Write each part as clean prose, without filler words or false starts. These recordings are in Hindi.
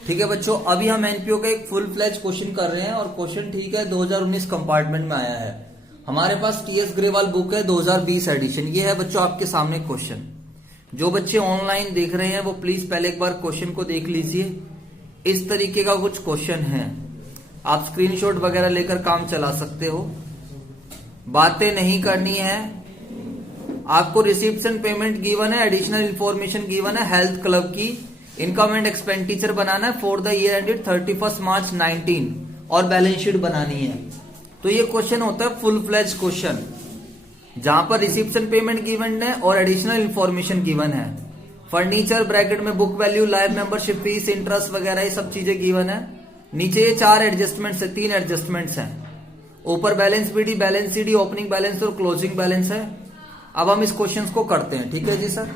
ठीक है बच्चों, अभी हम एनपीओ का एक फुल फ्लैज क्वेश्चन कर रहे हैं और क्वेश्चन ठीक है 2019 कंपार्टमेंट में आया है। हमारे पास टीएस ग्रेवाल बुक है 2020 एडिशन। ये है बच्चों आपके सामने क्वेश्चन। जो बच्चे ऑनलाइन देख रहे हैं वो प्लीज पहले एक बार क्वेश्चन को देख लीजिए। इस तरीके का कुछ क्वेश्चन है, आप स्क्रीनशॉट वगैरह लेकर काम चला सकते हो। बातें नहीं करनी है आपको। रिसिप्शन पेमेंट गिवन है, एडिशनल इंफॉर्मेशन गिवन है, हेल्थ क्लब की इनकम एंड एक्सपेंडिचर बनाना है फॉर द ईयर एंडेड 31 मार्च 19 और बैलेंस शीट बनानी है। तो ये क्वेश्चन होता है फुल फ्लैज क्वेश्चन, जहां पर रिसिप्शन पेमेंट गिवन है और एडिशनल इंफॉर्मेशन गिवन है। फर्नीचर ब्रैकेट में book value, live membership fees, interest वगैरह ये सब चीजें गिवन है। नीचे ये 4 एडजस्टमेंट्स है, 3 एडजस्टमेंट्स हैं। ऊपर balance BD, balance CD, opening balance और क्लोजिंग बैलेंस है। अब हम इस क्वेश्चन को करते हैं, ठीक है जी सर।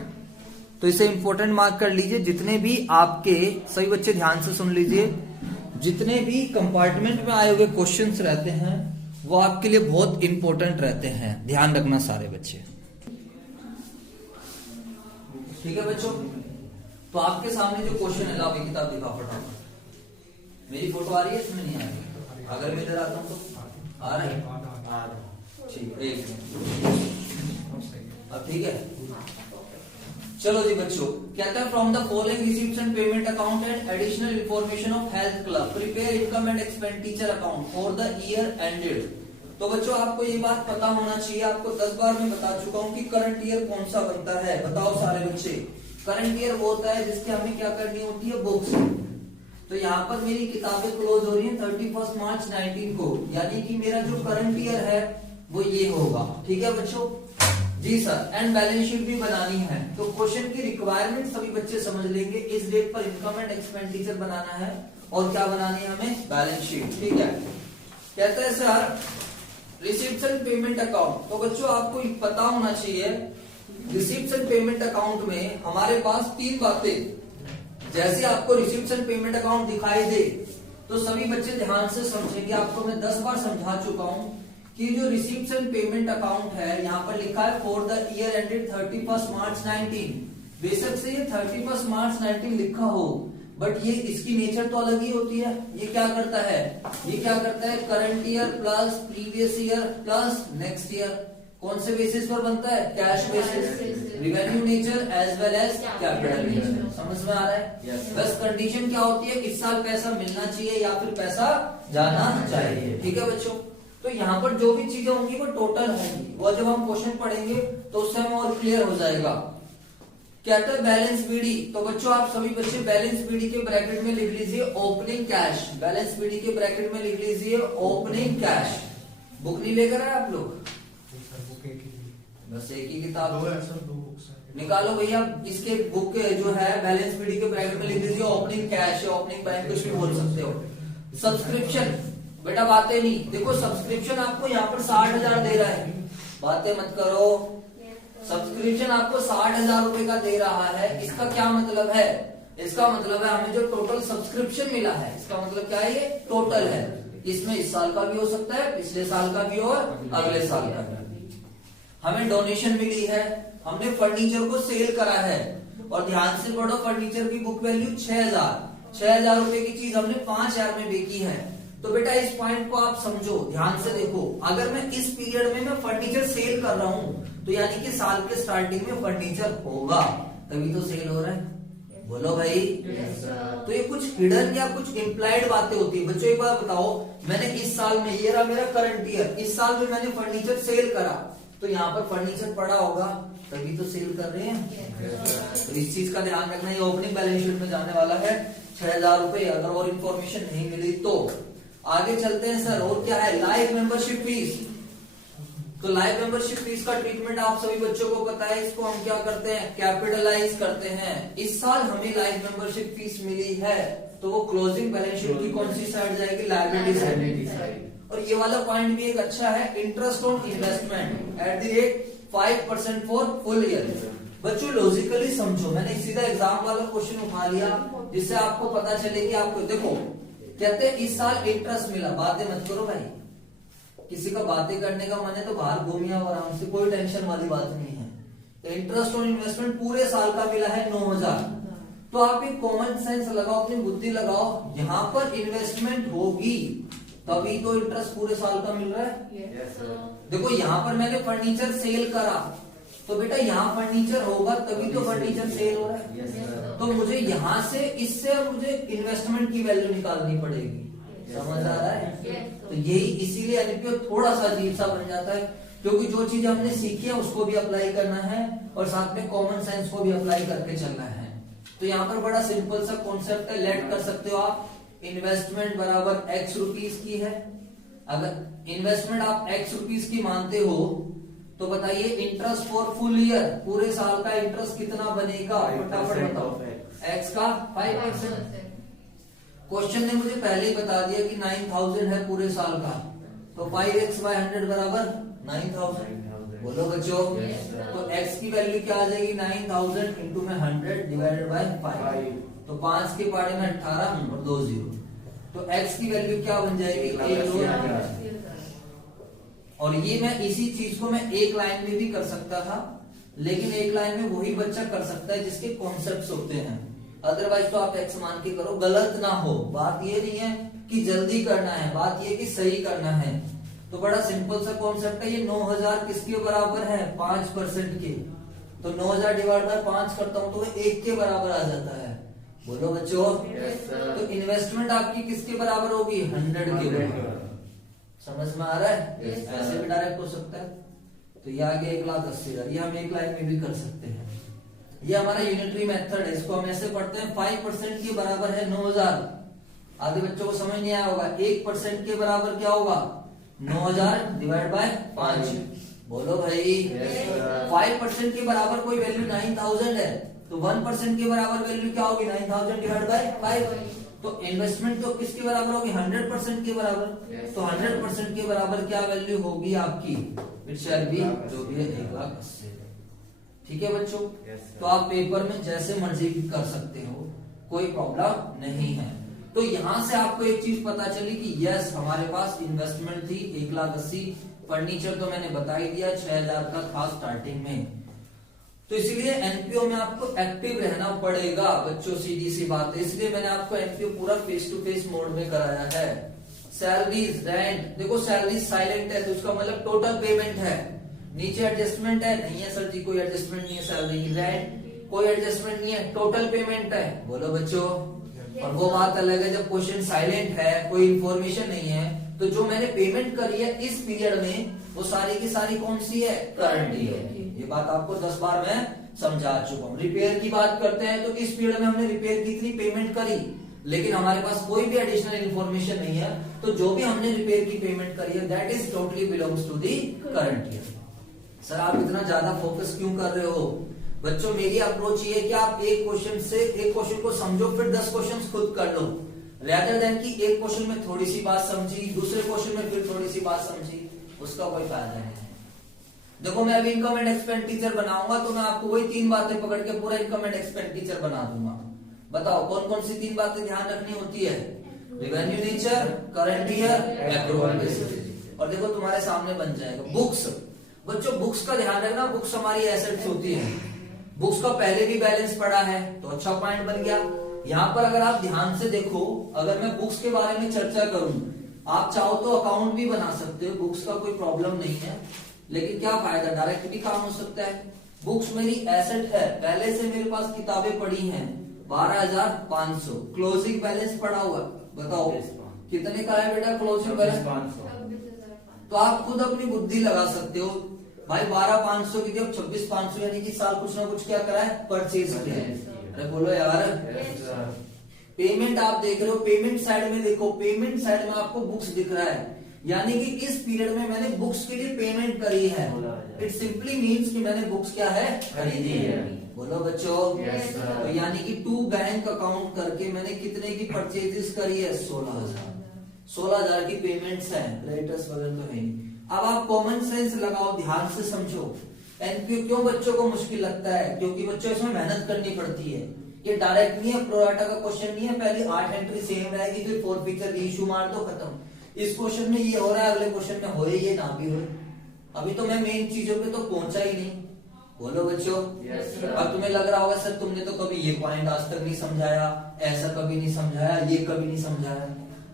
तो इसे इंपॉर्टेंट मार्क कर लीजिए। जितने भी आपके, सभी बच्चे ध्यान से सुन लीजिए, जितने भी कंपार्टमेंट में आए हुए क्वेश्चंस रहते हैं वो आपके लिए बहुत इंपॉर्टेंट रहते हैं, ध्यान रखना सारे बच्चे, ठीक है बच्चों। तो आपके सामने जो क्वेश्चन है, लाओ किताब दिखा फटाफट। मेरी फोटो आ रही है, इसमें नहीं आ रही? अगर मैं इधर आता हूं तो आ रहा है, ठीक है। एक अब ठीक है, चलो जी बच्चों। कहता है from the following receipts and payment account and additional information of health club prepare income and expenditure account for the year ended. तो बच्चों आपको ये बात पता होना चाहिए, आपको 10 बार मैं बता चुका हूं कि करंट ईयर कौन सा बनता है। बताओ सारे बच्चे, करंट ईयर वो होता है जिसके हमें क्या करनी होती है, बुक्स। तो यहाँ पर मेरी किताबें क्लोज हो रही है 31 मार्च 19 को, यानी कि मेरा जो करंट ईयर है वो ये होगा, ठीक है बच्चों जी सर। एंड बैलेंस शीट भी बनानी है। तो क्वेश्चन की रिक्वायरमेंट सभी बच्चे समझ लेंगे। इस डेट पर इनकम एंड एक्सपेंडिचर बनाना है और क्या बनानी है हमें, बैलेंस शीट, ठीक है। कहता है सर रिसिप्शन पेमेंट अकाउंट। तो बच्चों आपको पता होना चाहिए रिसिप्शन पेमेंट अकाउंट में हमारे पास 3 बातें, जैसे आपको रिसिप्शन पेमेंट अकाउंट दिखाई दे तो सभी बच्चे ध्यान से समझेंगे। आपको मैं 10 बार समझा चुका हूं कि जो रिसिप्शन पेमेंट अकाउंट है यहाँ पर लिखा है फॉर द ईयर एंडेड 31 मार्च 19। बेशक से ये 31 मार्च 19 लिखा हो, बट ये इसकी नेचर तो अलग ही होती है। ये क्या करता है, ये क्या करता है, current year plus previous year plus next year. कौन से बेसिस पर बनता है, cash basis, revenue nature as well as capital nature. समझ में आ रहा है? बस कंडीशन क्या होती है, इस साल पैसा मिलना चाहिए या फिर पैसा जाना चाहिए, ठीक है बच्चों। तो यहाँ पर जो भी चीजें होंगी वो टोटल है, वो जब हम क्वेश्चन पढ़ेंगे तो उससे हमें और क्लियर हो जाएगा। कहता है बैलेंस बीडी। तो बच्चों आप सभी बच्चे बैलेंस बीडी के ब्रैकेट में लिख लीजिए ओपनिंग कैश। बैलेंस बीडी के ब्रैकेट में लिख लीजिए ओपनिंग कैश। बुक नहीं लेकर आए आप लोग? बस एक ही किताब निकालो भैया। इसके बुक जो है बैलेंस बीडी के ब्रैकेट में लिख लीजिए ओपनिंग कैश या ओपनिंग बैंक, कुछ भी बोल सकते हो। सब्सक्रिप्शन, बेटा बातें नहीं, देखो सब्सक्रिप्शन आपको यहाँ पर 60,000 दे रहा है, बातें मत करो। सब्सक्रिप्शन आपको 60,000 रुपए का दे रहा है। इसका क्या मतलब है, इसका मतलब है हमें जो टोटल सब्सक्रिप्शन मिला है, इसका मतलब क्या है, ये टोटल है। इसमें इस साल का भी हो सकता है, पिछले साल का भी और अगले साल का भी। हमें डोनेशन मिली है, हमने फर्नीचर को सेल करा है, और ध्यान से पढ़ो फर्नीचर की बुक वैल्यू 6,000 रुपए की चीज हमने 5,000 में बेची है। तो बेटा इस पॉइंट को आप समझो, ध्यान से देखो। अगर मैं इस पीरियड में मैं फर्नीचर सेल कर रहा हूं तो यानी कि साल के स्टार्टिंग में फर्नीचर होगा, तभी तो सेल हो रहा है। बोलो भाई। तो ये कुछ हिडन या कुछ इम्प्लाइड बातें होती है। बच्चों एक बार बताओ, मैंने इस साल में, ये रहा मेरा करंट ईयर, इस साल में मैंने फर्नीचर सेल करा, तो यहाँ पर फर्नीचर पड़ा होगा तभी तो सेल कर रहे हैं। तो इस चीज का ध्यान रखना। ये ओपनिंग बैलेंस शीट में जाने वाला है 6,000 रुपए। अगर और इन्फॉर्मेशन नहीं मिली तो आगे चलते हैं सर। और क्या है, लाइफ मेंबरशिप फीस। तो लाइफ मेंबरशिप फीस का ट्रीटमेंट आप सभी बच्चों को पता है। इसको हम क्या करते हैं, कैपिटलाइज करते हैं। इस साल हमें लाइफ मेंबरशिप फीस मिली है तो वो क्लोजिंग बैलेंस शीट की कौन सी साइड जाएगी, लायबिलिटी साइड। और ये वाला पॉइंट भी एक अच्छा है, interest on investment at the rate 5% for full year. बच्चों लॉजिकली समझो, मैंने सीधा एग्जाम वाला क्वेश्चन उठा लिया जिससे आपको पता चले कि आपको, देखो कहते हैं इस साल इंटरेस्ट मिला, बातें मत करो भाई। किसी का बातें करने का मन है तो बाहर घूमिए आराम से, कोई टेंशन वाली बात नहीं है। तो इंटरेस्ट ऑन इन्वेस्टमेंट पूरे साल का मिला है 9,000। तो आप एक कॉमन सेंस लगाओ, अपनी बुद्धि लगाओ, यहाँ पर इन्वेस्टमेंट होगी तभी तो इंटरेस्ट पूरे साल का मिल रहा है। देखो यहाँ पर मैंने फर्नीचर सेल करा तो बेटा यहाँ फर्नीचर होगा तभी तो फर्नीचर सेल हो रहा है। तो मुझे यहाँ से इससे मुझे इन्वेस्टमेंट की वैल्यू निकालनी पड़ेगी। समझ आ रहा है? तो यही इसीलिए एनपीओ थोड़ा सा अजीब सा बन जाता है, क्योंकि जो चीज हमने सीखी है उसको भी अप्लाई करना है और साथ में कॉमन सेंस को भी अप्लाई करके चलना है। तो यहाँ पर बड़ा सिंपल सा कॉन्सेप्ट है, लेट कर सकते हो आप। इन्वेस्टमेंट बराबर x रुपीस की है। अगर इन्वेस्टमेंट आप x रुपीस की मानते हो तो बताइए इंटरेस्ट फॉर फुल ईयर, पूरे साल का इंटरेस्ट कितना बनेगा, फटाफट बताओ। x का 5%। क्वेश्चन ने मुझे पहले ही बता दिया कि 9000 है पूरे साल का, तो 5x/100 बराबर 9000। बोलो बच्चों। तो x की वैल्यू क्या आ जाएगी, 9000 इंटू में 100 डिवाइडेड बाय 5। तो 5 के पाड़े में 18 और 2 0। तो x की वैल्यू क्या बन जाएगी, 1। और ये मैं इसी चीज को मैं एक लाइन में भी कर सकता था, लेकिन एक लाइन में वही बच्चा कर सकता है जिसके कॉन्सेप्ट्स होते हैं। अदरवाइज तो आप x मान के करो, गलत ना हो। बात ये नहीं है कि जल्दी करना है, बात ये कि सही करना है। तो बड़ा सिंपल सा कॉन्सेप्ट है। ये 9000 किसके बराबर है, 5% के। तो 9000 डिवाइड बाय 5 करता हूं तो 1 के बराबर आ जाता है। बोलो बच्चों। तो इन्वेस्टमेंट आपकी किसके बराबर होगी, 100 के बराबर। समझ में आ रहा है? ऐसे भी डायरेक्ट हो सकता है। तो ये आगे 1,80,000, ये हम एक लाइन में भी कर सकते हैं। ये हमारा यूनिटरी मेथड है, इसको हम ऐसे पढ़ते हैं। 5% के बराबर है 9000। आगे बच्चों को समझ नहीं आया होगा। 1% के बराबर क्या होगा, 9000 डिवाइड बाय 5। बोलो भाई। 5% के बराबर कोई वैल्यू 9000 है, तो 1% के बराबर वैल्यू क्या होगी, 9000 डिवाइड बाय 5। तो इन्वेस्टमेंट तो किसके बराबर होगी, 100% के बराबर। तो 100% के बराबर क्या वैल्यू होगी आपकी, इट शैल बी, जो भी है 1,80,000। ठीक है बच्चों। तो आप पेपर में जैसे मर्जी कर सकते हो, कोई प्रॉब्लम नहीं है। तो यहां से आपको एक चीज पता चली कि यस हमारे पास इन्वेस्टमेंट थी 1,80,000। फर्नीचर तो मैंने बता ही दिया 6,000 का था स्टार्टिंग में। तो इसलिए एनपीओ में आपको एक्टिव रहना पड़ेगा बच्चों, सीधी सी बात है। इसलिए मैंने आपको एनपीओ पूरा फेस टू फेस मोड में कराया है। सैलरीज, रेंट, देखो सैलरी साइलेंट है तो उसका मतलब टोटल पेमेंट है। नीचे एडजस्टमेंट है, नहीं है सर जी कोई एडजस्टमेंट नहीं है सैलरी की। रेंट कोई एडजस्टमेंट नहीं है, टोटल पेमेंट है। बोलो बच्चों। और वो बात अलग है जब क्वेश्चन साइलेंट है, कोई इंफॉर्मेशन नहीं है, तो जो मैंने पेमेंट करी है इस पीरियड में वो सारी की सारी कौन सी है, करंट ईयर। ये बात आपको 10 बार मैं समझा चुका हूँ। रिपेयर की बात करते हैं तो इस पीरियड में हमने रिपेयर की इतनी पेमेंट करी, लेकिन हमारे पास कोई भी एडिशनल इन्फॉर्मेशन नहीं है, तो जो भी हमने रिपेयर की पेमेंट करी है that is totally belongs to the current year. Sir आप इतना ज्यादा फोकस क्यों कर रहे हो? बच्चों मेरी अप्रोच ये है कि आप एक क्वेश्चन को समझो, फिर 10 क्वेश्चन खुद कर लो, रेदर देन कि एक क्वेश्चन में थोड़ी सी बात समझी, दूसरे क्वेश्चन में फिर थोड़ी सी बात समझी, उसका कोई फायदा नहीं है। देखो मैं अभी इनकम एंड एक्सपेंडिचर बनाऊंगा तो मैं आपको वही 3 बातें पकड़ के पूरा इनकम एंड एक्सपेंडिचर बना दूंगा। बताओ कौन कौन सी 3 बातें ध्यान रखनी होती है, revenue nature, current year, accrual basis. और देखो तुम्हारे सामने बन जाएगा बुक्स। बच्चों बुक्स का ध्यान रखना, बुक्स हमारी एसेट्स होती है। बुक्स का पहले भी बैलेंस पड़ा है तो अच्छा पॉइंट बन गया। यहाँ पर अगर आप ध्यान से देखो, अगर मैं बुक्स के बारे में चर्चा करूं, आप चाहो तो अकाउंट भी बना सकते हो, बुक्स का कोई प्रॉब्लम नहीं है, लेकिन क्या फायदा, डायरेक्ट भी काम हो सकता है। बुक्स मेरी एसेट है, पहले से मेरे पास किताबें पड़ी हैं 12,500, क्लोजिंग बैलेंस पड़ा हुआ, बताओ कितने का है बेटा क्लोजिंग बैलेंस? 500। तो आप खुद अपनी बुद्धि लगा सकते हो भाई, 12,500 की जब 26,500 यानी कि साल कुछ ना कुछ क्या करा है, परचेज किया है। अरे बोलो यार। पेमेंट आप देख रहे हो, पेमेंट साइड में देखो, पेमेंट साइड में आपको बुक्स दिख रहा है, यानी कि इस पीरियड में मैंने बुक्स के लिए पेमेंट करी है। इट सिंपली मीन्स कि मैंने बुक्स क्या है, खरीदी है। बोलो बच्चों। तो यानी कि 2 बैंक अकाउंट करके मैंने कितने की परचेजेस करी है, 16,000 की पेमेंट्स हैं, क्रेडिटर्स वगैरह तो है नहीं। अब आप कॉमन सेंस लगाओ, ध्यान से समझो। एनपीओ क्यों बच्चों को मुश्किल लगता है, क्योंकि बच्चों इसमें मेहनत करनी पड़ती है। ये डायरेक्ट नहीं है, प्रोराटा का क्वेश्चन नहीं है, पहले 8 एंट्री सेम रहेगी, फिर 4 फीचर इशू मार दो, खत्म। इस क्वेश्चन में ये हो रहा है, अगले क्वेश्चन में होए ये ना भी हो। अभी तो मैं मेन चीजों पे तो पहुंचा ही नहीं। बोलो बच्चों। Yes, sir. अब तुम्हें लग रहा होगा सर तुमने तो कभी ये पॉइंट आज तक नहीं समझाया, ऐसा कभी नहीं समझाया, ये कभी नहीं समझाया।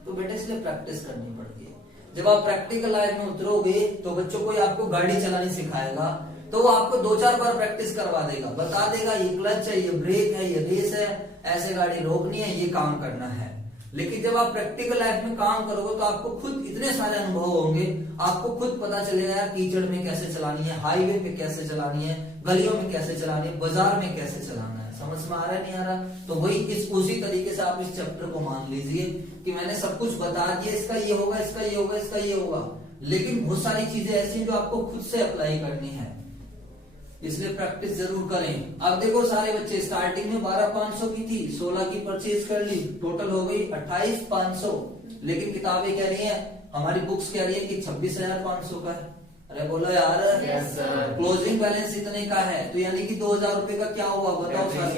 तो बेटा इसलिए प्रैक्टिस करनी पड़ती है। जब आप प्रैक्टिकल लाइफ में उतरोगे तो बच्चों कोई आपको गाड़ी चलानी सिखाएगा तो वो आपको 2-4 बार प्रैक्टिस करवा देगा, बता देगा ये क्लच है, ये ब्रेक है, ये रेस है, ऐसे गाड़ी रोकनी है, ये काम करना है। लेकिन जब आप प्रैक्टिकल लाइफ में काम करोगे तो आपको खुद इतने सारे अनुभव होंगे, आपको खुद पता चलेगा यार कीचड़ में कैसे चलानी है, हाईवे पे कैसे चलानी है, गलियों में कैसे चलानी है, बाजार में कैसे चलाना है। समझ में आ रहा है नहीं आ रहा? तो वही उसी तरीके से आप इस चैप्टर को मान लीजिए कि मैंने सब कुछ बता दिया, इसका ये होगा, इसका ये होगा, इसका ये होगा, लेकिन बहुत सारी चीजें ऐसी हैं जो आपको खुद से अप्लाई करनी है, इसलिए प्रैक्टिस जरूर करें। अब देखो सारे बच्चे स्टार्टिंग में 12,500 की थी, 16 की परचेज कर ली, टोटल हो गई 28,500। लेकिन किताबें कह रही हैं, हमारी बुक्स कह रही है कि 26,500 का है। अरे बोलो यार। Yes, sir. क्लोजिंग बैलेंस इतने का है, तो यानी कि 2,000 रुपए का क्या हुआ बताओ सर?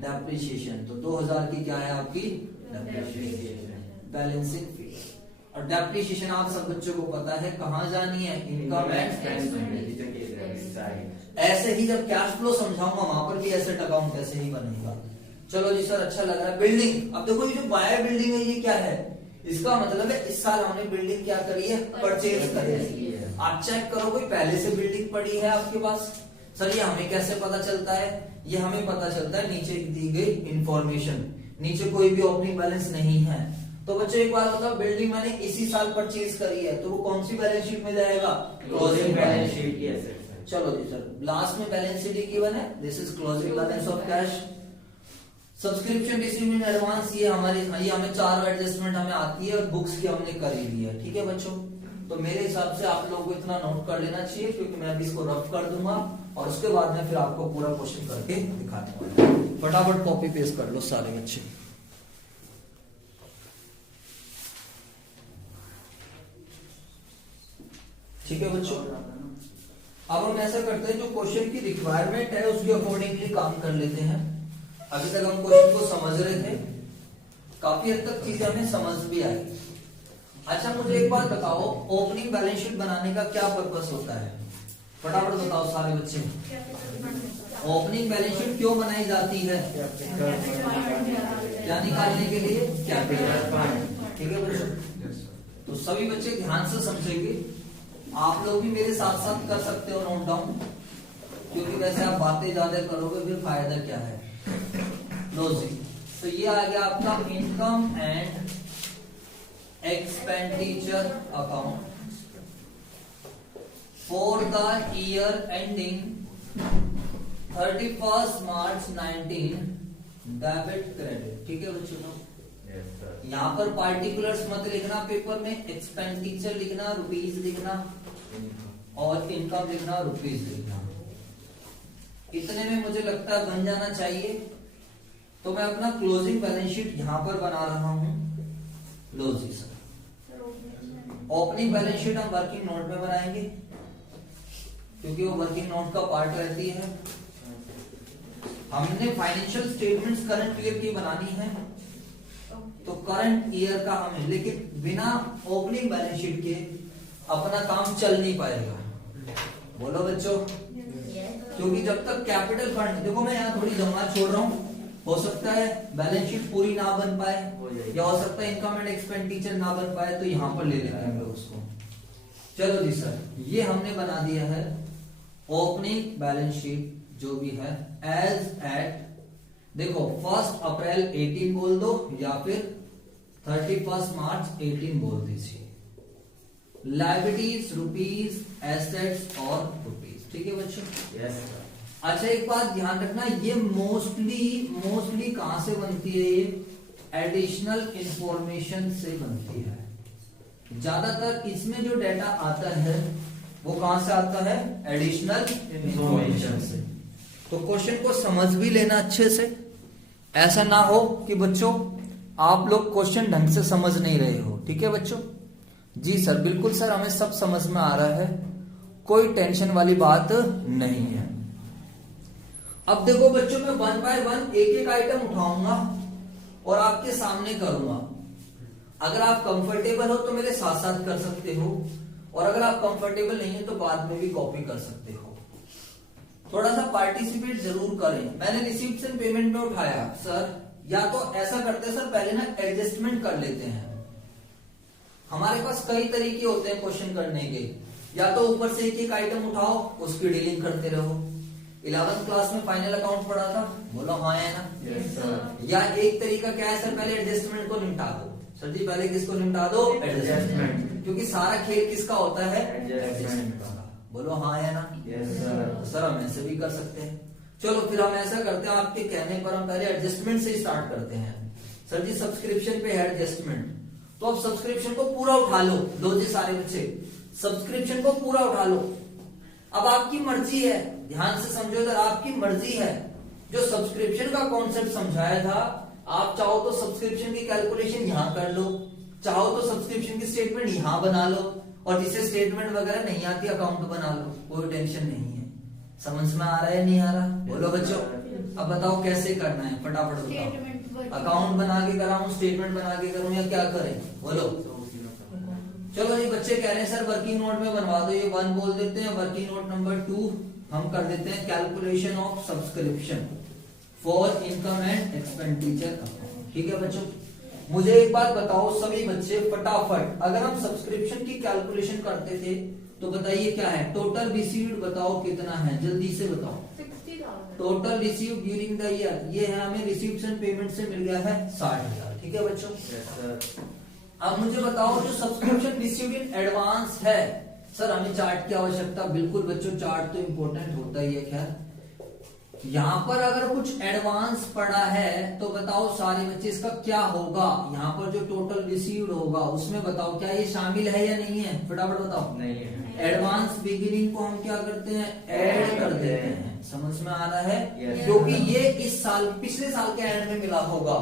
डेप्रिसिएशन। तो 2,000 की क्या है आपकी बैलेंसिंग फीस। और डेप्रिसिएशन आप सब बच्चों को पता है कहाँ जानी है, इनकम एंड। ऐसे ही जब कैश फ्लो समझाऊंगा वहां पर भी एसेट अकाउंट ऐसे ही बनेगा। चलो जी सर अच्छा लग रहा है। बिल्डिंग, अब देखो ये जो बायर बिल्डिंग है ये क्या है? इसका मतलब है इस साल हमने बिल्डिंग क्या करी है? परचेज करी है। आप चेक करो कोई पहले से बिल्डिंग पड़ी है आपके पास? सर ये हमें कैसे पता चलता है? ये हमें पता चलता है नीचे दी गई इंफॉर्मेशन, नीचे कोई भी ओपनिंग बैलेंस नहीं है। तो बच्चों एक बात बताओ, बिल्डिंग मैंने इसी साल परचेज करी है तो वो कौन सी बैलेंस शीट में जाएगा? क्लोजिंग बैलेंस शीट की एसेट। चलो जी सर, लास्ट में बैलेंस शीट गिवन है, this is closing balance of cash. Subscription received in advance, ये हमें 4 एडजस्टमेंट हमें आती है और बुक्स की हमने करी दी है। ठीक है बच्चों, तो मेरे हिसाब से आप लोगों को इतना नोट कर लेना चाहिए क्योंकि मैं अभी इसको रफ कर दूंगा और उसके बाद में फिर आपको पूरा क्वेश्चन करके दिखा दूंगा। फटाफट कॉपी पेस्ट कर लो सारे बच्चे। ठीक है बच्चों, अब हम ऐसा करते हैं जो क्वेश्चन की रिक्वायरमेंट है उसके अकॉर्डिंगली काम कर लेते हैं। अभी तक हम क्वेश्चन को समझ रहे थे, काफी हद तक चीजें हमें समझ भी आई। अच्छा मुझे एक बात बताओ, ओपनिंग बैलेंस शीट बनाने का क्या पर्पस होता है? फटाफट बताओ सारे बच्चे। ओपनिंग बैलेंस शीट क्यों बनाई जाती है? क्या निकालने के लिए? कैपिटल। ठीक है बच्चों, तो सभी बच्चे ध्यान से समझेंगे। आप लोग भी मेरे साथ साथ कर सकते हो नोट डाउन, क्योंकि वैसे आप बातें ज्यादा करोगे फिर फायदा क्या है। लो जी, तो ये आ गया आपका income and expenditure account for the year ending 31 March 19 debit credit. ठीक है बच्चों, यहाँ पर पार्टिकुलर्स मत लिखना पेपर में, एक्सपेंडिचर लिखना, रुपीज लिखना और इनकम लिखना, रुपीज लिखना। इतने में मुझे लगता है बन जाना चाहिए। तो मैं अपना क्लोजिंग बैलेंस शीट यहां पर बना रहा हूं। लो जी सर, ओपनिंग बैलेंस शीट हम वर्किंग नोट में बनाएंगे क्योंकि वो वर्किंग नोट का पार्ट रहती है। हमने फाइनेंशियल स्टेटमेंट्स करंट ईयर की बनानी है तो करंट ईयर का हमें, लेकिन बिना ओपनिंग बैलेंस शीट के अपना काम चल नहीं पाएगा। बोलो बच्चों, क्योंकि जब तक कैपिटल फंड, देखो मैं यहाँ थोड़ी जमात छोड़ रहा हूँ, हो सकता है बैलेंस शीट पूरी ना बन पाए या हो सकता है इनकम एंड एक्सपेंडिचर ना बन पाए, तो यहाँ पर ले लेते हैं हम लोग उसको। चलो जी सर, ये हमने बना दिया है ओपनिंग बैलेंस शीट जो भी है एज एट, देखो 1 अप्रैल 18 बोल दो या फिर 31 मार्च 18 बोल दीजिए। लायबिलिटीज रुपीज, एसेट्स और रुपीज। ठीक है बच्चों? यस। अच्छा एक बात ध्यान रखना, ये मोस्टली कहां से बनती है? ये एडिशनल इंफॉर्मेशन से बनती है। ज्यादातर इसमें जो डाटा आता है वो कहां से आता है? एडिशनल इंफॉर्मेशन से। तो क्वेश्चन को समझ भी लेना अच्छे से, ऐसा ना हो कि बच्चों आप लोग क्वेश्चन ढंग से समझ नहीं रहे हो। ठीक है बच्चों? जी सर, बिल्कुल सर, हमें सब समझ में आ रहा है, कोई टेंशन वाली बात नहीं है। अब देखो बच्चों, मैं 1 बाय 1 एक एक आइटम उठाऊंगा और आपके सामने करूंगा। अगर आप कंफर्टेबल हो तो मेरे साथ साथ कर सकते हो, और अगर आप कंफर्टेबल नहीं है तो बाद में भी कॉपी कर सकते हो। थोड़ा सा पार्टिसिपेट जरूर करें। मैंने रिसीप्ट एंड पेमेंट में उठाया सर, या तो ऐसा करते हैं सर, पहले ना एडजस्टमेंट कर लेते हैं। हमारे पास कई तरीके होते हैं क्वेश्चन करने के, या तो ऊपर से एक आइटम उठाओ उसकी डीलिंग करते रहो। 11th क्लास में फाइनल अकाउंट पढ़ा था, बोलो हाँ है ना? Yes, sir. या एक तरीका क्या है सर, पहले एडजस्टमेंट को निपटा दो। सर जी पहले किसको निपटा दो? एडजस्टमेंट, क्योंकि सारा खेल किसका होता है? एडजस्टमेंट का। बोलो हाँ है ना? Yes, sir. सर हम ऐसे भी कर सकते हैं। चलो फिर हम ऐसा करते हैं, आपके कहने पर हम पहले एडजस्टमेंट से स्टार्ट करते हैं। सर जी सब्सक्रिप्शन पे है एडजस्टमेंट, तो अब सब्सक्रिप्शन को पूरा उठा लो। लो जी सारे बच्चे सब्सक्रिप्शन को पूरा उठा लो। अब आपकी मर्जी है, ध्यान से समझो इधर, आपकी मर्जी है। जो सब्सक्रिप्शन का कॉन्सेप्ट समझाया था, आप चाहो तो सब्सक्रिप्शन की कैलकुलेशन यहां कर लो, चाहो तो सब्सक्रिप्शन की स्टेटमेंट यहां बना लो, और जिसे स्टेटमेंट वगैरह नहीं आती अकाउंट बना लो, कोई टेंशन नहीं है। समझ में आ रहा है नहीं आ रहा? बोलो बच्चों, अब बताओ कैसे करना है, फटाफट बताओ। अकाउंट बना के कराऊं, स्टेटमेंट बना के करूं, या क्या करें? बोलो। चलो ये बच्चे कह रहे हैं सर वर्किंग नोट में बनवा दो, ये 1 बोल देते हैं। वर्किंग नोट नंबर 2 हम कर देते हैं calculation of subscription for income and expenditure account. ठीक है बच्चों, मुझे एक बात बताओ सभी बच्चे फटाफट, अगर हम सब्सक्रिप्शन की कैलकुलेशन करते थे तो बताइए क्या है? टोटल रिसीव्ड बताओ कितना है, जल्दी से बताओ। 60,000 total received during the year, ये है हमें रिसीव्ड एंड पेमेंट से मिल गया है 60,000। ठीक है बच्चों। Yes, sir. अब मुझे बताओ जो सब्सक्रिप्शन रिसीव्ड इन एडवांस है, सर हमें चार्ट की आवश्यकता, बिल्कुल बच्चों चार्ट तो इंपॉर्टेंट होता ही है। खैर यहाँ पर अगर कुछ एडवांस पड़ा है तो बताओ सारे बच्चे इसका क्या होगा? यहाँ पर जो टोटल रिसीव्ड होगा उसमें बताओ क्या ये शामिल है या नहीं है? फटाफट बताओ। नहीं है। एडवांस बिगिनिंग को हम क्या करते हैं? ऐड कर देते हैं। समझ में आ रहा है? Yes. क्योंकि ये इस साल पिछले साल के एंड में मिला होगा।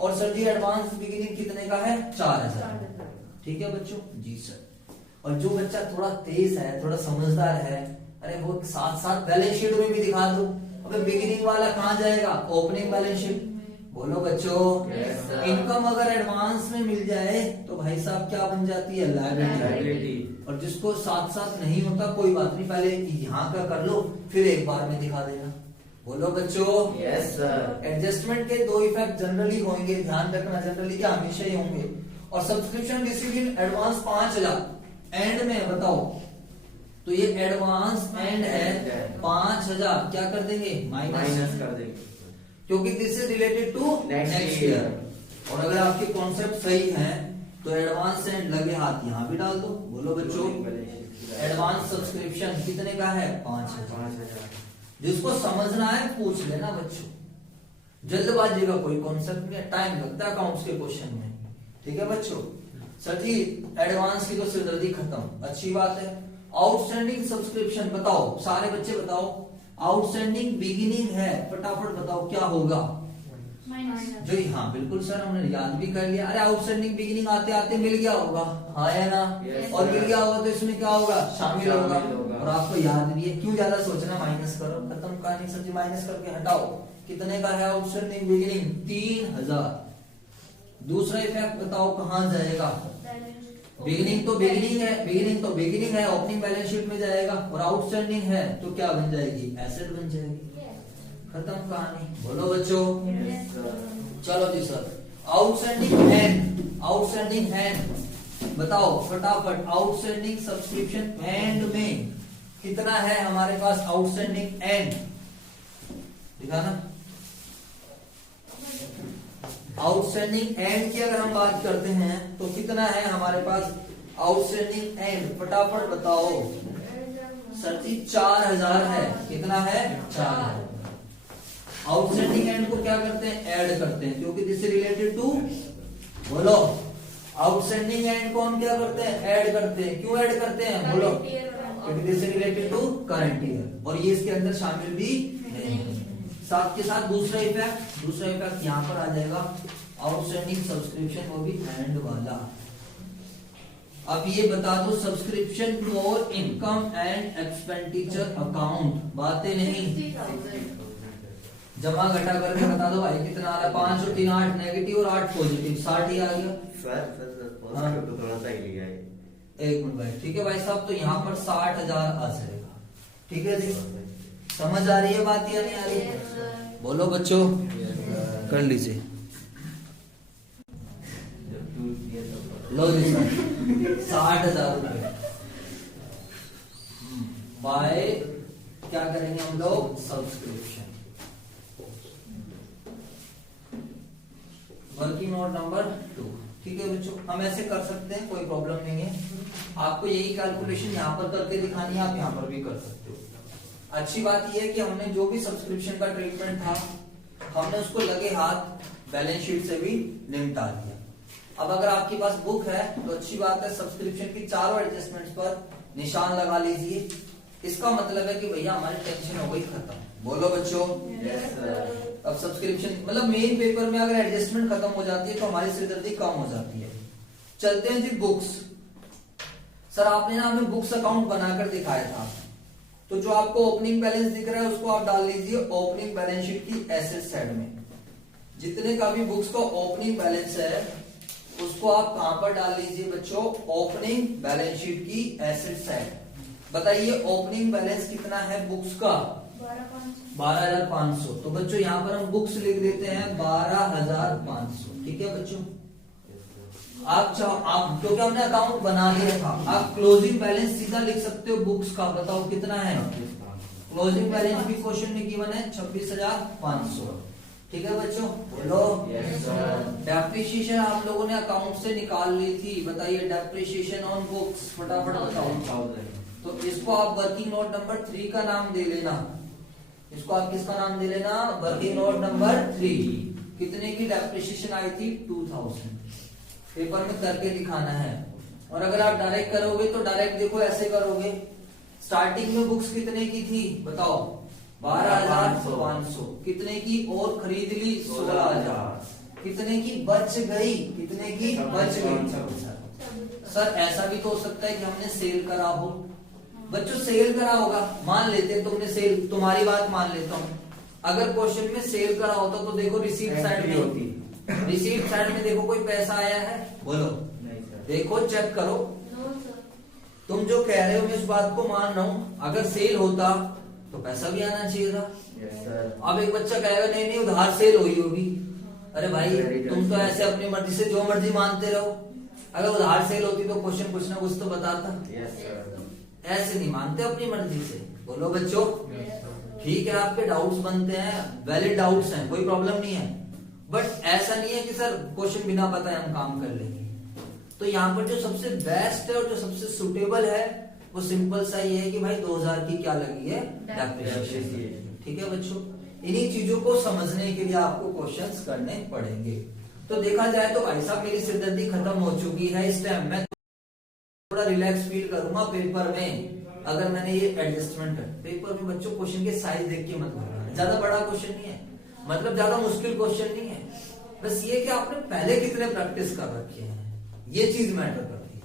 और सर जी एडवांस बिगिनिंग कितने का है? 4,000। ठीक है बच्चों जी सर। और जो बच्चा थोड़ा तेज है, थोड़ा समझदार है, अरे वो साथ साथ बैलेंस शीट में भी दिखा दो। अबे बिगिनिंग वाला कहाँ जाएगा? Opening balance sheet. बोलो बच्चों। Yes, sir. इनकम अगर एडवांस में मिल जाए तो भाई साहब क्या बन जाती है? लायबिलिटी। Liability. और जिसको साथ साथ नहीं होता कोई बात नहीं, पहले यहाँ का कर लो फिर एक बार में दिखा देना। बोलो बच्चों। Yes, sir. एडजस्टमेंट के 2 इफेक्ट जनरली होंगे, ध्यान रखना, जनरली क्या हमेशा ही होंगे। और subscription received in advance 5,000 and में बताओ, तो ये एडवांस एंड है 5,000, क्या कर देंगे? माइनस कर देंगे, क्योंकि this is related to Next next year. Year. और अगर आपके कॉन्सेप्ट सही है तो एडवांस एंड लगे हाथ यहाँ भी डाल दो। बोलो बच्चों। एडवांस सब्सक्रिप्शन कितने का है? 5,000। 5,000। जिसको समझना है पूछ लेना बच्चों, जल्दबाजी का कोई कॉन्सेप्ट नहीं, टाइम लगता है अकाउंट्स के क्वेश्चन में। ठीक है बच्चों। सर जी एडवांस की तो सिरदर्दी खत्म, अच्छी बात है। आउटस्टैंडिंग सब्सक्रिप्शन बताओ सारे बच्चे बताओ। आउटस्टैंडिंग बिगिनिंग है, फटाफट बताओ क्या होगा? जो हाँ बिल्कुल सर हमने याद भी कर लिया। अरे आउटस्टैंडिंग बिगिनिंग आते आते मिल गया होगा, हाँ या ना? Yes, और sir. मिल गया होगा तो इसमें क्या होगा? शामिल होगा। शामिल होगा। और आपको याद भी है, क्यों ज्यादा सोचना, माइनस करो, खत्म कहानी। सर जी माइनस करके हटाओ, कितने का है आउटस्टैंडिंग बिगिनिंग? 3,000। दूसरा इफेक्ट बताओ कहाँ जाएगा? बिगिनिंग तो बिगिनिंग है, बिगिनिंग तो बिगिनिंग है, ओपनिंग बैलेंस शीट में जाएगा। और आउटस्टैंडिंग है तो क्या बन जाएगी? एसेट बन जाएगी। खत्म कहानी। बोलो बच्चों। Yes, sir. चलो जी sir. Outstanding and, outstanding and बताओ फटाफट। आउटस्टैंडिंग सब्सक्रिप्शन एंड में कितना है हमारे पास? आउटस्टैंडिंग एंड दिखाना। आउटस्टैंडिंग एंड की अगर हम बात करते हैं तो कितना है हमारे पास आउटस्टैंडिंग एंड? फटाफट बताओ। सर जी 4,000 है। कितना है? 4,000। आउटस्टैंडिंग एंड को क्या करते हैं? ऐड करते हैं, क्योंकि दिस रिलेटेड टू, बोलो। आउटस्टैंडिंग एंड को हम क्या करते हैं? ऐड करते हैं। क्यों ऐड करते हैं? बोलो। क्योंकि this related to current year, और ये इसके अंदर शामिल भी नहीं है। साथ के साथ दूसरा इफेक्ट यहाँ पर आ जाएगा, आउटस्टैंडिंग सब्सक्रिप्शन, वो भी एंड वाला। अब ये बता दो subscription for income and expenditure account, बातें नहीं, जमा घटा करके बता दो भाई कितना आ रहा है? 5 और 3 8 नेगेटिव और 8 पॉजिटिव, 60 ही आ गया। सर तो थोड़ा सा ही लिया है। एक मिनट भाई, ठीक है भाई साहब, तो यहाँ पर 60,000 आ जाएगा। ठीक है जी। समझ आ रही है बात या नहीं आ रही है? बोलो बच्चों, कर लीजिए। लो जी सर, 60,000 रुपए बाय क्या करेंगे हम लोग, सब्सक्रिप्शन। Working note number 2। ठीक है बच्चों, हम ऐसे कर सकते हैं, कोई प्रॉब्लम नहीं है। आपको यही कैलकुलेशन यहाँ पर करके दिखानी है, आप यहाँ पर भी कर सकते हो। अच्छी बात यह है कि हमने जो भी सब्सक्रिप्शन का ट्रीटमेंट था हमने उसको लगे हाथ बैलेंस शीट से भी निपटा दिया। अब अगर आपके पास बुक है तो अच्छी बात है, सब्सक्रिप्शन की चारों एडजस्टमेंट्स पर निशान लगा लीजिए। इसका मतलब है कि भैया हमारी टेंशन हो गई खत्म। बोलो बच्चों, अब सब्सक्रिप्शन मतलब मेन पेपर में अगर एडजस्टमेंट खत्म हो जाती है तो हमारी सिरदर्दी कम हो जाती है। चलते हैं जी बुक्स। सर आपने ना हमें बुक्स अकाउंट बनाकर दिखाया था, तो जो आपको ओपनिंग बैलेंस दिख रहा है उसको आप डाल लीजिए ओपनिंग बैलेंस शीट की एसेट साइड में। जितने का भी बुक्स का ओपनिंग बैलेंस है उसको आप कहां पर डाल लीजिए बच्चों, ओपनिंग बैलेंस शीट की एसेट साइड। बताइए ओपनिंग बैलेंस कितना है बुक्स का, 12,500। तो बच्चों यहाँ पर हम बुक्स लिख देते हैं 12,500। ठीक है बच्चों, आप क्योंकि हमने अकाउंट बना लिया था, आप क्लोजिंग बैलेंस सीधा लिख सकते हो बुक्स का। बताओ कितना है क्लोजिंग बैलेंस, भी क्वेश्चन में गिवन है 26,500। ठीक है बच्चों, बोलो। डेप्रिसिएशन आप लोगों ने अकाउंट से निकाल ली थी, बताइए डेप्रिसिएशन ऑन बुक्स, फटाफट बताओ। तो इसको आप वर्किंग नोट नंबर 3 का नाम दे लेना। इसको आप किसका नाम दे लेना, वर्किंग नोट नंबर 3। कितने की डेप्रिसिएशन आई थी, 2000। पेपर में करके दिखाना है। और अगर आप डायरेक्ट करोगे तो डायरेक्ट देखो ऐसे करोगे, स्टार्टिंग में बुक्स कितने की थी बताओ, 12,500। कितने की और खरीद ली, 16,000। कितने की बच गई, कितने की बच गई। सर ऐसा भी तो हो सकता है कि हमने सेल करा हो। बच्चों सेल करा होगा, मान लेते हैं तुमने सेल, तुम्हारी बात मान लेता हूं। अगर क्वेश्चन में सेल करा होता तो देखो रिसीप्ट साइड में होती, रिसीप्ट साइड में देखो कोई पैसा आया है, बोलो देखो चेक करो। तुम जो कह रहे हो मैं इस बात को मान रहा हूं, अगर सेल होता तो पैसा भी आना चाहिए था। अब एक बच्चा कहेगा नहीं नहीं उधार सेल हुई होगी। अरे भाई तुम तो ऐसे अपनी मर्जी से जो मर्जी मानते रहो। अगर उधार सेल होती तो क्वेश्चन कुछ ना कुछ तो बताता। ऐसे नहीं मानते अपनी मर्जी से। बोलो बच्चों, ठीक है आपके डाउट्स बनते हैं, वैलिड डाउट्स हैं, कोई प्रॉब्लम नहीं है। बट ऐसा नहीं है कि सर क्वेश्चन बिना पता हम काम कर लेंगे। तो यहाँ पर जो सबसे बेस्ट है और जो सबसे सुटेबल है वो सिंपल सा ये है कि भाई 2000 की क्या लगी है, डेप्रिसिएशन। ठीक है बच्चों, इन्हीं चीजों को समझने के लिए आपको क्वेश्चंस करने पड़ेंगे। तो देखा जाए तो भाई साहब मेरी सिरदर्दी खत्म हो चुकी है। इस टाइम मैं थोड़ा रिलैक्स फील करूंगा पेपर में अगर मैंने ये एडजस्टमेंट है। पेपर में बच्चों क्वेश्चन के साइज देख के मत करना, ज्यादा बड़ा क्वेश्चन नहीं है, मतलब ज्यादा मुश्किल क्वेश्चन नहीं है। बस ये कि आपने पहले कितने प्रैक्टिस कर रखे हैं, ये चीज मैटर करती है।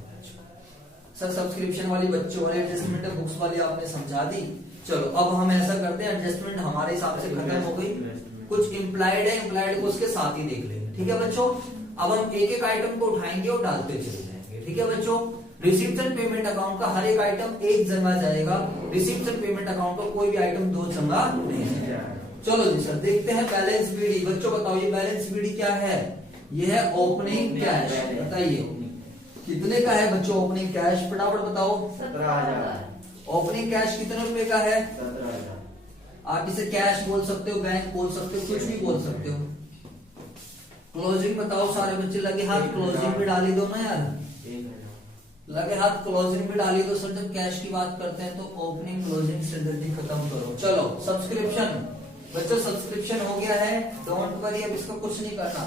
सर सब्सक्रिप्शन वाली बच्चों वाली एडजस्टमेंट है, बुक्स वाली आपने समझा दी। चलो अब हम ऐसा करते हैं, एडजस्टमेंट हमारे हिसाब से खत्म हो गई, कुछ इम्प्लाइड है, इम्प्लाइड को उसके साथ ही देख लेंगे। ठीक है बच्चों, अब हम एक एक आइटम को उठाएंगे और डालते चले जाएंगे। ठीक है बच्चों, रिसिप्ट एंड पेमेंट अकाउंट का हर एक आइटम एक जगह जाएगा। रिसिप्ट एंड पेमेंट अकाउंट का कोई भी आइटम दो जगह नहीं है। चलो जी सर देखते हैं बैलेंस बीडी। बच्चों बताओ ये बैलेंस बीडी क्या है, ये है ओपनिंग कैश। बताइए कितने का है बच्चों ओपनिंग कैश, फटाफट बताओ। 17,000। ओपनिंग कैश कितने रुपए का है, 17,000। आप इसे कैश बोल सकते हो, बैंक बोल सकते हो, कुछ भी बोल सकते हो। क्लोजिंग बताओ सारे बच्चे, लगे हाथ क्लोजिंग पे डाली दो ना यार, लगे हाथ क्लोजिंग पे डाली दो। सर जब कैश की बात करते हैं तो ओपनिंग क्लोजिंग से जल्दी खत्म करो। चलो सब्सक्रिप्शन बच्चों, सब्सक्रिप्शन हो गया है, डोंट वरी, अब इसको कुछ नहीं करना।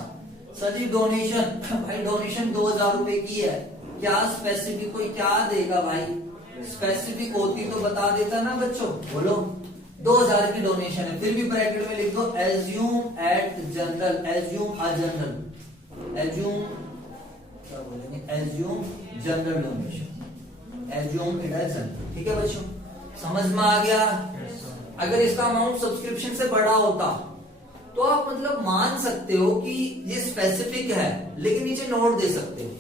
सर जी डोनेशन, भाई डोनेशन 2000 रुपए की है, क्या स्पेसिफिक कोई क्या देगा भाई, स्पेसिफिक होती तो बता देता ना बच्चों। बोलो 2000 की डोनेशन है, फिर भी ब्रैकेट में लिख दो assume at general, assume a general, assume क्या बोलेंगे, assume general donation, assume it as general. ठीक है बच्चों, समझ में आ गया। अगर इसका अमाउंट सब्सक्रिप्शन से बड़ा होता तो आप मतलब मान सकते हो कि ये स्पेसिफिक है, लेकिन नीचे नोट दे सकते हो।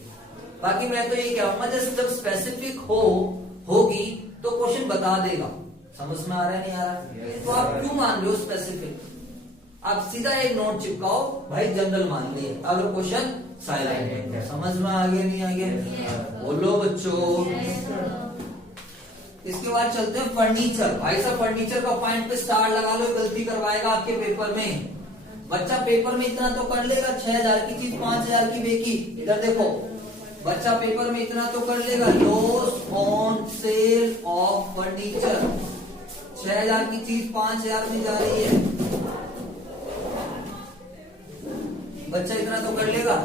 बाकी मैं तो ये कहूंगा जैसे जब स्पेसिफिक होगी तो क्वेश्चन बता देगा, समझ में आ रहा है नहीं आ रहा? Yes, तो आप sir. क्यों मान रहे हो स्पेसिफिक? आप सीधा एक नोट चिपकाओ, भाई जनरल मान लिए, अगर क्वेश्चन साइलेंट है। समझ में आ गया नहीं आ गया? बोलो बच्चों। इसके बाद चलते हैं फर्नीचर। भाई साहब फर्नीचर का पॉइंट पे स्टार लगा लो, गलती करवाएगा आपके पेपर में। बच्चा पेपर में इतना तो कर लेगा, 6000 की चीज 5000 की बेकी। इधर देखो, बच्चा पेपर में इतना तो कर लेगा, loss on sale of furniture. 6000 की चीज 5000 में जा रही है, बच्चा इतना तो कर लेगा।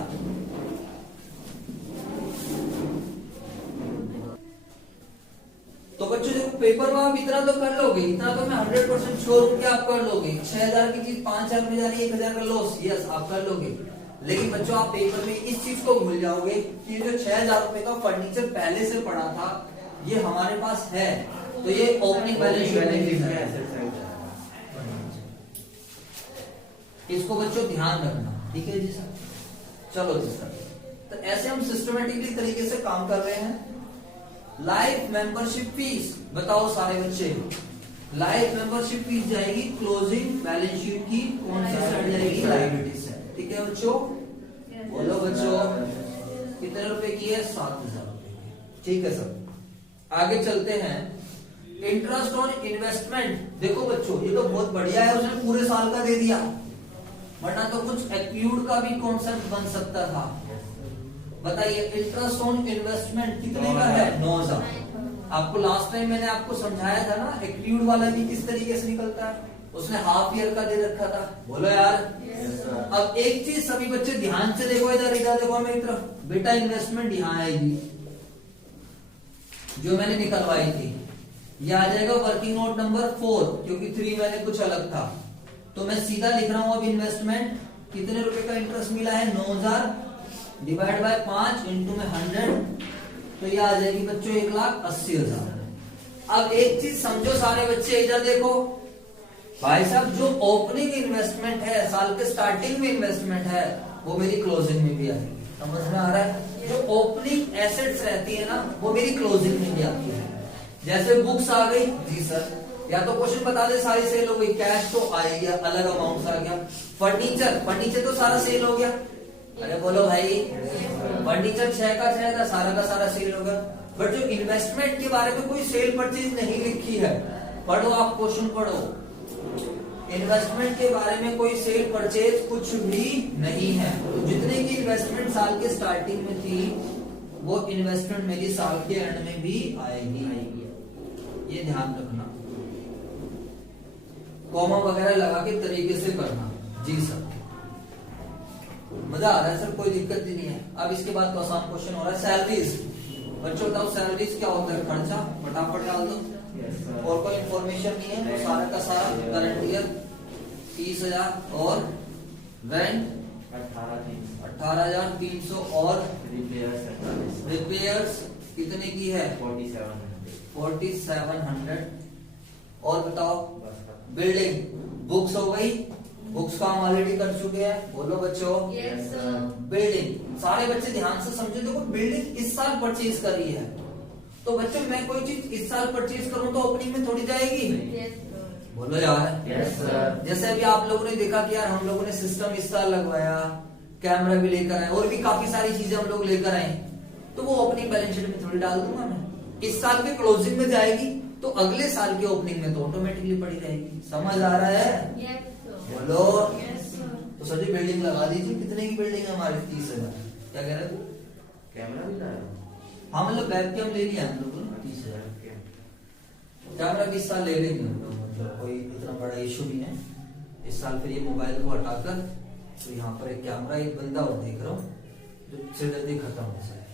तो बच्चों देखो पेपर में आप इतना तो कर लोगे, इतना तो मैं 100% श्योर हूं कि आप कर लोगे। 6000 की चीज 5000 में जा रही है, 1000 का लॉस, यस आप कर लोगे। लेकिन बच्चों आप पेपर में इस चीज को भूल जाओगे कि जो 6000 रुपए का फर्नीचर पहले से पड़ा था ये हमारे पास है, तो ये ओपनिंग बैलेंस शीट में लिखना है। इसको बच्चों ध्यान रखना, ठीक है जी सर। चलो जी सर, तो ऐसे हम सिस्टमेटिकली तरीके से काम कर रहे हैं। लाइफ मेंबरशिप फीस बताओ सारे बच्चे। लाइफ मेंबरशिप फीस जाएगी क्लोजिंग बैलेंस शीट की कौन सी साइड जाएगी? लायबिलिटी से, ठीक है बच्चों? बोलो बच्चों, कितने रुपए की है? 7000 रुपए की, ठीक है सर। आगे चलते हैं, इंटरेस्ट ऑन इन्वेस्टमेंट। देखो बच्चों ये तो बहुत बढ़िया है, उसने पूरे साल का दे दिया, वरना तो कुछ एक्यूड का भी कॉन्सेप्ट बन सकता था। बताइए इंटरेस्ट ऑन इन्वेस्टमेंट कितने का है? 9000। आपको लास्ट टाइम मैंने आपको समझाया था ना, एक्यूड वाला भी किस तरीके से निकलता है, उसने हाफ ईयर का दे रखा था। बोलो यार। अब एक चीज सभी बच्चे ध्यान से देखो, इधर इधर देखो मेरी तरफ, बेटा इन्वेस्टमेंट यहाँ आएगी जो मैंने निकलवाई थी, ये आ जाएगा वर्किंग नोट नंबर 4, क्योंकि 3 मैंने कुछ अलग था। तो मैं सीधा लिख रहा हूं अब इन्वेस्टमेंट कितने रुपए का इंटरेस्ट मिला है? 9000 डिवाइड बाय 5 इंटू में 100, तो ये आ जाएगी बच्चों 1,80,000। अब एक चीज समझो सारे बच्चे, इधर देखो भाई साहब, जो ओपनिंग इन्वेस्टमेंट है, साल के स्टार्टिंग में इन्वेस्टमेंट है, वो मेरी क्लोजिंग में भी आएगी। समझ में आ रहा है? जो ओपनिंग एसेट्स रहती है ना, वो मेरी क्लोजिंग में भी आती है। जैसे बुक्स आ गई जी सर, या तो क्वेश्चन बता दे सारी सेल हो गई, कैश तो आ गया, अलग अमाउंट आ गया। फर्नीचर तो सारा सेल हो गया। अरे बोलो भाई, फर्नीचर 6 का 6 था, सारा का सारा सेल हो गया। बट जो इन्वेस्टमेंट के बारे में कोई सेल परचेज नहीं लिखी है, पढ़ो आप क्वेश्चन पढ़ो, इन्वेस्टमेंट के बारे में कोई सेल परचेज कुछ भी नहीं है। तो जितने की इन्वेस्टमेंट साल के स्टार्टिंग में थी, वो इन्वेस्टमेंट मेरी साल के एंड में भी आएगी। ये ध्यान रखना, कॉमा वगैरह लगा के तरीके से करना। जी सर, मजा आ रहा है सर, कोई दिक्कत ही नहीं है। अब इसके बाद तो आसान क्वेश्चन हो रहा है, सैलरीज। बच्चों बताओ सैलरीज क्या होता है? खर्चा, फटाफट डाल दो। और कोई इंफॉर्मेशन नहीं है, तो सारा का सारा करंट ईयर 30,000 और रेंट 18,300 और रिपेयर्स कितने की है? 4700। और बताओ बिल्डिंग, बुक्स हो गई, बुक्स का हम ऑलरेडी कर चुके हैं। बोलो बच्चों। बिल्डिंग, सारे बच्चे ध्यान से समझो, देखो बिल्डिंग इस साल परचेज करी है, तो बच्चों मैं कोई चीज इस साल परचेज करूं तो ओपनिंग में थोड़ी जाएगी। बोलो यार। जैसे अभी आप लोगों ने देखा कि यार हम लोगों ने सिस्टम इस साल लगवाया, कैमरा भी लेकर आए, और भी काफी सारी चीजें हम लोग लेकर आए, तो वो ओपनिंग बैलेंस शीट में थोड़ी डाल दूंगा मैं। इस साल के क्लोजिंग में जाएगी, तो अगले साल के ओपनिंग में तो ऑटोमेटिकली पड़ी रहेगी। समझ आ रहा है? बोलो। तो सर जी बिल्डिंग लगा दीजिए। कितने की बिल्डिंग है हमारी? 30,000। क्या कह रहे थे? कैमरा भी लाया? हाँ मतलब वेब कैम ले लिया हम लोगों ने 30,000। कैमरा भी इस साल ले लेंगे हम लोग, मतलब कोई इतना बड़ा इशू नहीं है इस साल। फिर ये मोबाइल को हटाकर तो यहाँ पर एक कैमरा, एक बंदा और देख रहा हूँ जो इससे जल्दी खत्म हो जाए,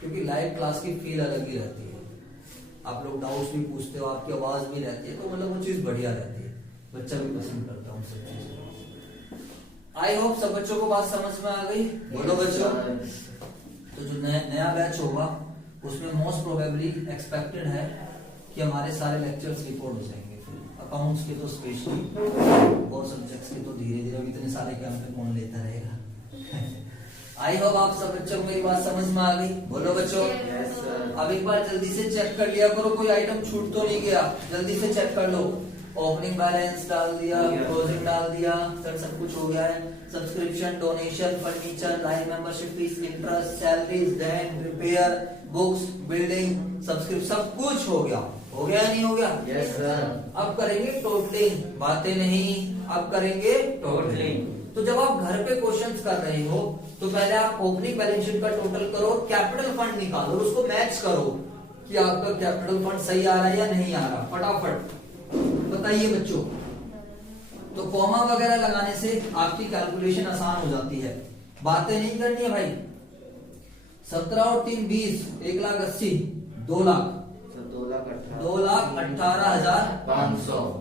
क्योंकि लाइव क्लास की फील अलग ही रहती है। आप लोग डाउट्स भी पूछते हो, आपकी आवाज भी रहती है, तो मतलब वो चीज बढ़िया रहती है, बच्चा भी पसंद करता है उन सब चीजों। आई होप सब बच्चों को बात समझ में आ गई। बोलो बच्चों। तो जो नया बैच होगा उसमें मोस्ट प्रोबेबली एक्सपेक्टेड है कि हमारे सारे लेक्चर्स रिकॉर्ड हो जाएंगे। फिर अकाउंट्स के तो स्पेशली, और सब्जेक्ट्स के तो धीरे धीरे, इतने सारे कैंप में कौन लेता रहेगा। आई होप आप सब बच्चों को मेरी बात समझ में आ गई। बोलो बच्चों। Yes sir. अब एक बार जल्दी से चेक कर लिया करो, कोई आइटम छूट तो नहीं गया, जल्दी से चेक कर लो। ओपनिंग बैलेंस डाल दिया, क्लोजिंग डाल दिया, सर सब कुछ हो गया है। Subscription, donation, furniture, line membership fees, interest, salaries, rent, repair, books, building, subscription, सब कुछ हो गया। हो गया नहीं हो गया? Yes sir. अब करेंगे टोटलिंग, बातें नहीं, अब करेंगे टोटलिंग। तो जब आप घर पे क्वेश्चंस कर रहे हो तो पहले आप ओपनिंग बैलेंस शीट का टोटल करो, कैपिटल फंड निकालो, उसको मैच करो कि आपका कैपिटल फंड सही आ रहा है या नहीं आ रहा। फटाफट बताइए बच्चों। तो कॉमा वगैरह लगाने से आपकी कैलकुलेशन आसान हो जाती है, बातें नहीं करनी है भाई। 17 और 3 20, 1,80,000, 2 लाख, सर 2,18,000, 2,18,500,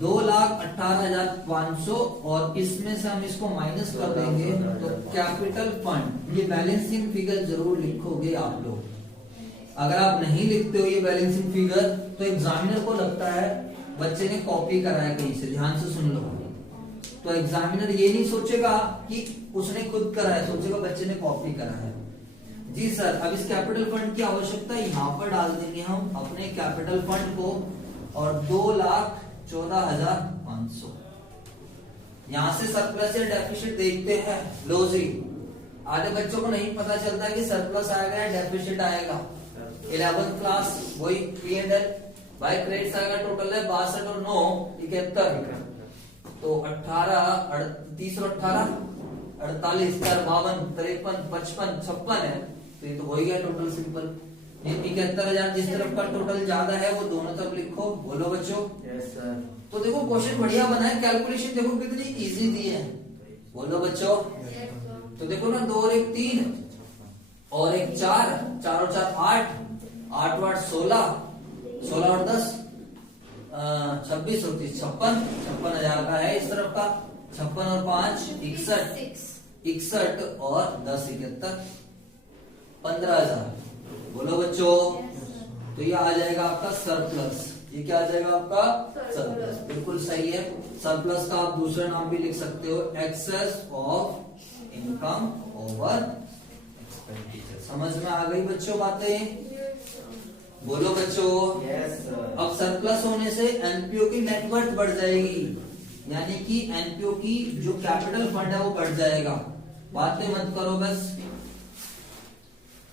2,18,500 और इसमें से हम इसको माइनस कर देंगे तो कैपिटल फंड। ये बैलेंसिंग फिगर जरूर लिखोगे आप लोग। अगर आप नहीं लिखते हो ये बैलेंसिंग फिगर तो एग्जामिनर को लगता है बच्चे ने कॉपी करा है कहीं से। ध्यान से सुन लो। तो एग्जामिनर ये नहीं सोचेगा कि उसने खुद करा है, सोचेगा बच्चे ने कॉपी करा है। जी सर, अब इस कैपिटल फंड की आवश्यकता यहाँ पर डाल देंगे हम अपने कैपिटल फंड को, और 2,14,500। यहां से सरप्लस या डेफिसिट देखते हैं। लो जी, आधे बच्चों को नहीं पता चलता कि सरप्लस आएगा या डेफिसिट आएगा। 11th क्लास वही P&L भाई, क्रेडिट्स आएगा टोटल है 62 और 9 71, तो 18 30 और 18 48 4 52 53 55 56 है, तो ये तो हो ही गया टोटल सिंपल। ये 71,000 जिस तरफ का टोटल ज्यादा है वो दोनों तरफ लिखो। बोलो बच्चों। Yes sir. तो देखो क्वेश्चन बढ़िया बना है, कैलकुलेशन देखो कितनी इजी दी है। बोलो बच्चों। तो देखो ना, 2 और 1 3 और 1 4, 4 और 4 8, 8 और 8 16, 16 और 10 26 और 30 56, 56,000 का है इस तरफ का। 56 और 5 61, 61 और 10 71, 15,000। बोलो बच्चों। तो ये आ जाएगा आपका सरप्लस। ये क्या आ जाएगा आपका? सरप्लस। बिल्कुल सही है। सरप्लस का आप दूसरा नाम भी लिख सकते हो, excess of income over expenditure. समझ में आ गई बच्चों बातें? बोलो बच्चों। Yes sir. अब सरप्लस होने से एनपीओ की नेटवर्थ बढ़ जाएगी, यानी कि एनपीओ की जो कैपिटल फंड है वो बढ़ जाएगा। बातें मत करो बस।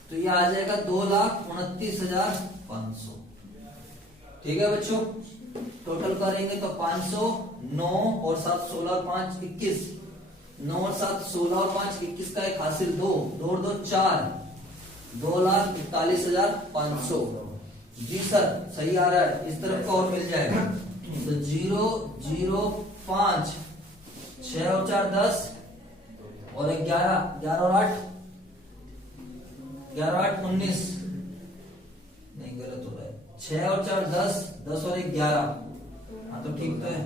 तो ये आ जाएगा 2,29,500। ठीक है बच्चों। टोटल करेंगे तो 500, 9 और 7 16 5 21, 9 और 7 16 और 5 21 का एक हासिल 2, 2 और 2 4, 2,41,500। जी सर, सही आ रहा है। इस तरफ का और मिल जाएगा तो 0 0 5, 6 और 4 10 और 11, 11 और 8 11 8 19, नहीं गलत हो रहा है। 6 और 4 10, 10 और 1 11। हाँ तो ठीक तो है।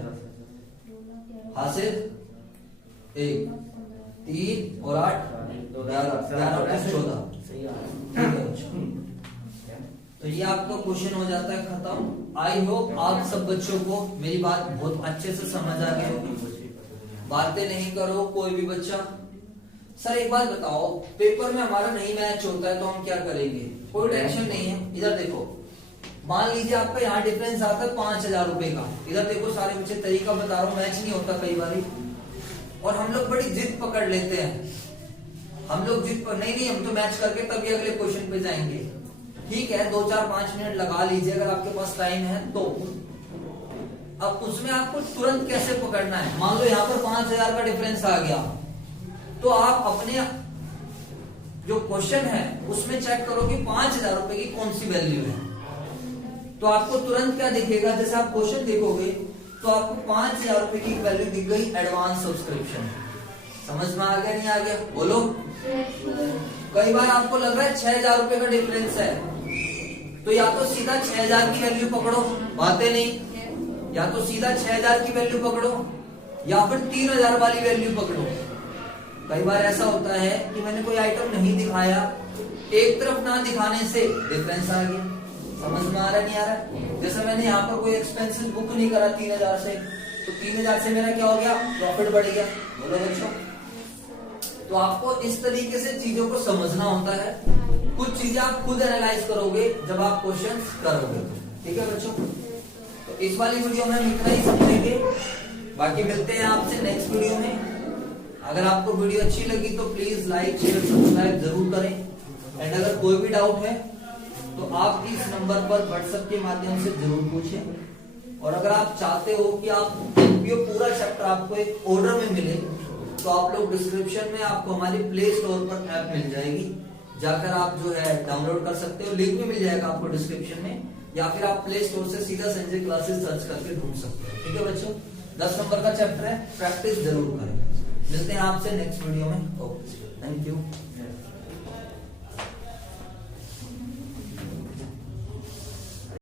हासिल 1 3 और 8 11, 11 और 14। सही आ रहा ठीक है बच्चों। तो ये आपका क्वेश्चन हो जाता है खत्म। आई होप आप सब बच्चों को मेरी बात बहुत अच्छे से समझ आ गई होगी। बातें नहीं करो कोई भी बच्चा। सर एक बात बताओ, पेपर में हमारा नहीं मैच होता है तो हम क्या करेंगे? कोई टेंशन नहीं है। इधर देखो, मान लीजिए आपका यहाँ डिफरेंस आता है 5,000 रुपए का। इधर देखो सारे बच्चे, तरीका बता रहा हूँ, मैच नहीं होता कई बार, और हम लोग बड़ी जिद पकड़ लेते हैं। हम लोग जिद पर नहीं हम तो मैच करके तभी अगले क्वेश्चन पे जाएंगे। ठीक है, 2 4 5 मिनट लगा लीजिए अगर आपके पास टाइम है तो। अब उसमें आपको तुरंत कैसे पकड़ना है? मान लो यहाँ पर 5,000 का डिफरेंस आ गया, तो आप अपने जो क्वेश्चन है उसमें चेक करो कि 5,000 रुपए की कौन सी वैल्यू है। तो आपको तुरंत क्या दिखेगा? जैसे आप क्वेश्चन देखोगे तो आपको 5,000 रुपए की वैल्यू दिख गई, एडवांस सब्सक्रिप्शन। समझ में आ गया नहीं आ गया? बोलो। कई बार आपको लग रहा है 6,000 रुपए का डिफरेंस है, तो या तो सीधा 6,000 की वैल्यू पकड़ो, बातें नहीं, या तो सीधा 6,000 की वैल्यू पकड़ो या फिर 3,000 वाली वैल्यू पकड़ो। कई बार ऐसा होता है कि मैंने कोई आइटम नहीं दिखाया, एक तरफ ना दिखाने से डिफरेंस आ गया। समझ में आ रहा नहीं आ रहा? जैसे मैंने यहाँ पर कोई एक्सपेंसेस बुक नहीं करा 3,000 से, तो 3,000 से मेरा क्या हो गया? प्रॉफिट बढ़ गया। बोलो बच्चों। तो आपको इस तरीके से चीजों को समझना होता है। कुछ चीजें आप खुद एनालाइज करोगे जब आप क्वेश्चंस करोगे। ठीक है बच्चों, तो इस वाली वीडियो में हम इतना ही समझेंगे। बाकी मिलते हैं आपसे नेक्स्ट वीडियो में। अगर आपको वीडियो अच्छी लगी तो प्लीज लाइक शेयर सब्सक्राइब जरूर करें। एंड अगर कोई भी डाउट है तो आप इस नंबर पर व्हाट्सएप के माध्यम से जरूर पूछें। और अगर आप चाहते हो कि आप एमपीओ पूरा चैप्टर आपको एक ऑर्डर में मिले तो आप लोग डिस्क्रिप्शन में आपको हमारी प्ले स्टोर पर ऐप मिल जाएगी, जाकर आप जो है डाउनलोड कर सकते हो। लिंक भी मिल जाएगा आपको डिस्क्रिप्शन में, या फिर आप प्ले स्टोर से सीधा संजय क्लासेस सर्च करके ढूंढ सकते हो। ठीक है बच्चों, 10 नंबर का चैप्टर है, प्रैक्टिस जरूर करें। मिलते हैं आपसे नेक्स्ट वीडियो में। Okay, thank you.